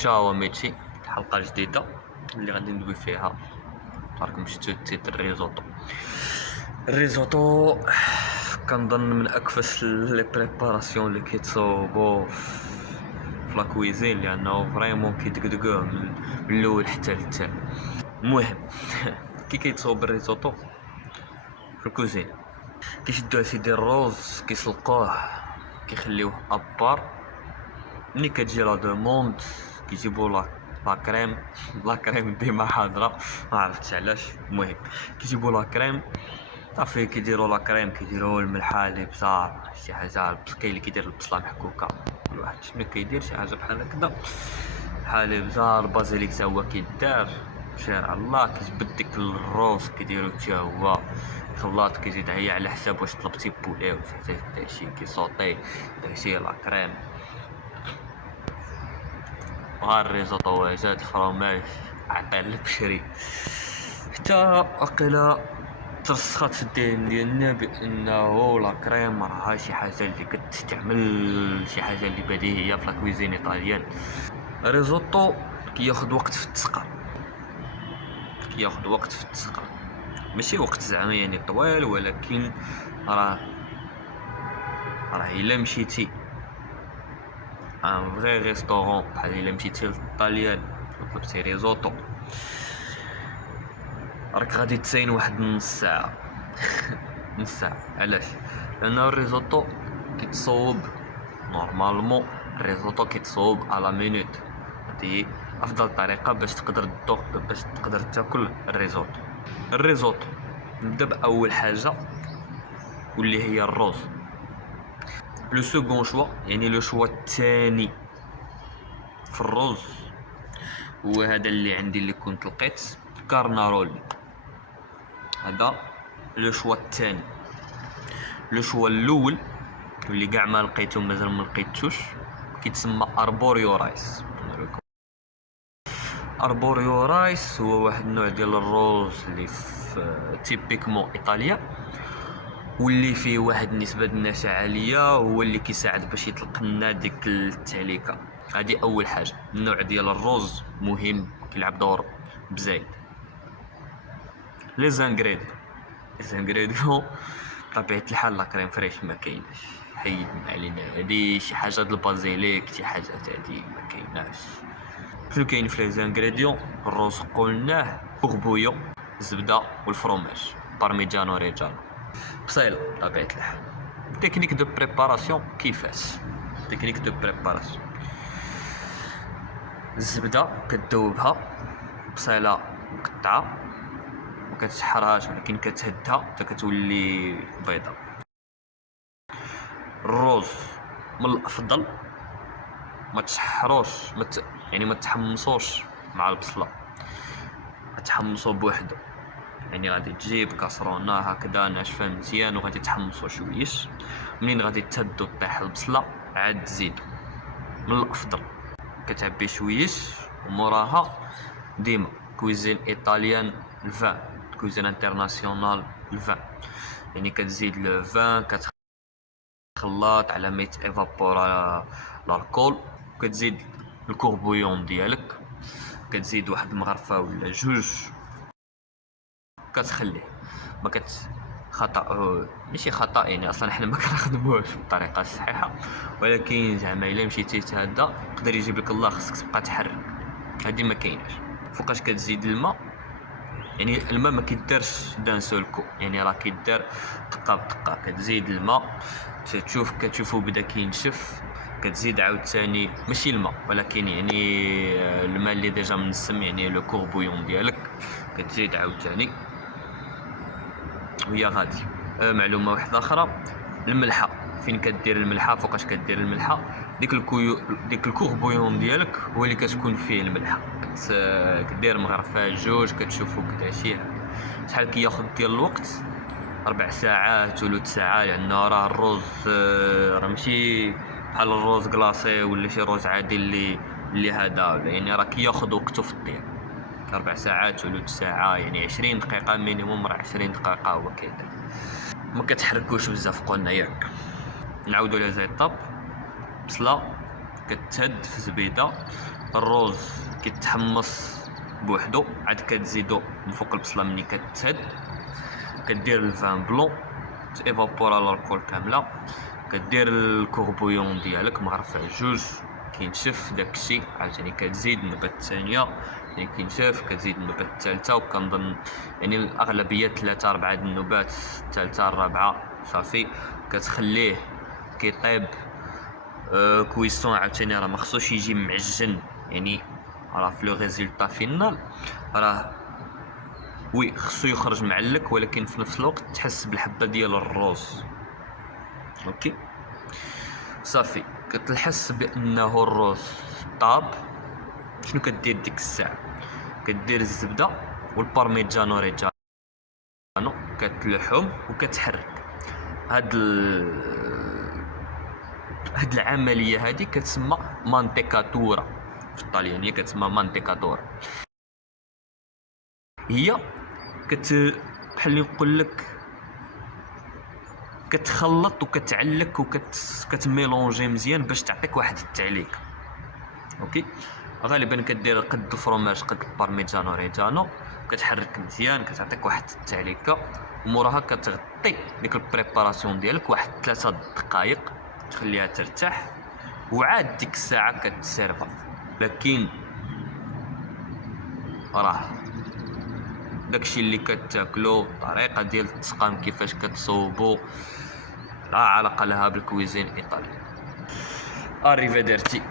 تشاو ميتشي، حلقة جديدة اللي غادي ندوي فيها. راكم شفتو التيتر الريزوطو كنظن من اكفس لي بريباراسيون اللي كيتصاوبوا في لا كويزين، لانه فريمون كيدقدقوه من الاول حتى للثاني. المهم كي كيتصاوب الريزوطو في الكوزين، كيشدو سيدي الروز كيسلقوه كيخليوه ابار. ملي كتجي لا دوموند كيجيبوا لا كريم ديما حاضره، ما عرفتش علاش. المهم كيجيبوا لا كريم صافي، كيديروا لا كريم، كيديروا الملحه اللي بزار شي حاجه. كاين اللي كيدير البصله محكوكه، كل واحد شنو كيدير شي حاجه بحال هكذا، بحال بزار. بازيليك تا هو كيدار شارع الله، كيجبد ديك الروز كيديرو تا هو خلاط، كيزيد هي على حساب واش طلبتي بولي واش حتى داكشي كيصوطي داكشي لا كريم. وها الريزوطو واجد الفرomاج عطيه البشري حتى واقيلا ترسخات في الذهن ديالنا بانه لا كريم راها شي حاجه اللي كتستعمل، شي حاجه اللي بديهيه في لا كويزين ايطاليان. الريزوطو كياخد وقت في التسقى، ماشي وقت زعما يعني طويل، ولكن راه الا مشيتي ان فري ريستورون بحال الا مشيتي للطاليان وطلبتي ريزوطو، راك غادي تساين واحد نص ساعه نص ساعه. علاش؟ لانه الريزوطو كيتصوب نورمالمون، الريزوطو كيتصوب على مينوت. هذه افضل طريقه باش تقدر تاكل الريزوطو. نبدا باول حاجه واللي هي الروز. لو سكون شوا، يعني لو شوا الثاني في الروز، هو هذا اللي عندي اللي كنت لقيت كارنارولي. هذا لو شوا الثاني. لو شوا الاول واللي كاع ما لقيته، مازال ما لقيتوش، كيتسمى اربوريو رايس. اربوريو رايس هو واحد النوع ديال الروز اللي في تيبيكمون ايطاليا، واللي فيه واحد نسبه النشا عاليه، هو اللي كيساعد باش يطلق لنا ديك التعليكه. هذه اول حاجه. النوع ديال الروز مهم، كيلعب دور بزايد. لي زانغريديون بطبيعه الحال لا كريم فريش ما كايناش، حيد علينا هذه شي حاجه د البازيليك، شي حاجه هذه ما كايناش. شنو كاين في لي زانغريديون؟ الروز قلناه، غبويو، الزبده والفرomاج بارميجانو ريجانو، بصيله بطبيعه الحال. تكنيك دو بريباراسيون كيفاش؟ الزبده كتذوبها، بصيله مقطعه وكتشحرهاش، ولكن كتهدها حتى كتولي بيضه. الروز من الافضل ما تشحروش، يعني ما تحمصوش مع البصله، تحمصو بوحدو. يعني غادي تجيب كاسرونه هكذا ناشفه مزيان وغادي تحمصو شويش. منين غادي تهدو طيح البصله عاد تزيدو. من الافضل كتعبي شويش، وموراها ديما كويزين ايطاليان الفان، كويزين انترناسيونال الفان، يعني كتزيد لو فان كتخلط على ما يتيفابورا الكول، كتزيد الكوربويون ديالك، كتزيد واحد المغرفه ولا جوج، كتخليه. ما ماشي خطا، يعني اصلا حنا ما كنخدموش بالطريقه الصحيحه، ولكن زعما الا مشيتي تهدى يقدر يجيب لك الله، خصك تبقى تحرك. هذه ما كايناش. فوقاش كتزيد الماء، يعني الماء ما كيدارش دان سولكو، يعني راه كيدار دقه بدقه. كتزيد الماء، كتشوفو بدا كينشف، كتزيد عاوتاني ماشي الماء ولكن يعني الماء اللي ديجا منسم، يعني لو كوربويون ديالك، كتزيد عاوتاني وهي غادي. معلومه واحده اخرى، الملحه. فين كدير الملحه؟ فوقاش كدير الملحه؟ ديك الكوربويون ديالك هو اللي كتكون فيه الملحه. كدير مغرفه جوج، كتشوفو كداشي شحال كياخد ديال الوقت. 4 ساعات 3 ساعات، لان راه الروز راه ماشي بحال الروز كلاصي ولا شي روز عادي اللي هذا، يعني راه كياخد وقته في الطياب. 4 ساعات 3 ساعة، يعني 20 دقيقة مينيموم، راه 20 دقيقة هو كيدير. ما كتحركوش بزاف، قلنا ياك. نعاودو لي زيطاب. بصلة كتهد في زبيده. الروز كيتحمص بوحدو، عاد كتزيدو من فوق البصله ملي كتهد. كدير الفان بلون تيفابورا الكول كامله. كدير الكوربويون ديالك مرفع جوج كينشف داكشي، عاوتاني كتزيد النوبه الثانيه يعني كينشف، كتزيد النوبه الثالثه. وكنظن يعني الاغلبيه 3 4 النوبات، الثالثه الرابعه صافي كتخليه كيطيب. كويسون عاوتاني راه مخصوش يجي معجن، يعني راه في لو ريزولطا فينال راه وي خصو يخرج معلك، ولكن في نفس الوقت تحس بالحبه ديال الروز. اوكي صافي كتحس بانه الروز طاب. شنو كدير ديك الساعه؟ كدير الزبده والبارميجانو ريجانو كتلوحهم وكتحرك. هاد العمليه هادي كتسمى مانتيكاتورا في الطاليانيه، كتسمى مانتيكاتورا. هي بحال نقول لك كتخلط وكتعلك وكتميلونجي مزيان باش تعطيك واحد التعليق. اوكي غالبا كدير قد الفرomاج قد البارميجانو ريجانو، كتحرك مزيان كتعطيك واحد التعليقه. وموراها كتغطي ديك البريباراسيون ديالك واحد 3 دقائق تخليها ترتاح، وعاد ديك الساعه كتسيرفا. لكن راه داكشي اللي كتاكلو، الطريقه ديال التسقام كيفاش كتصوبو، لا علاقه لها بالكويزين ايطالي. اريفيديرتي.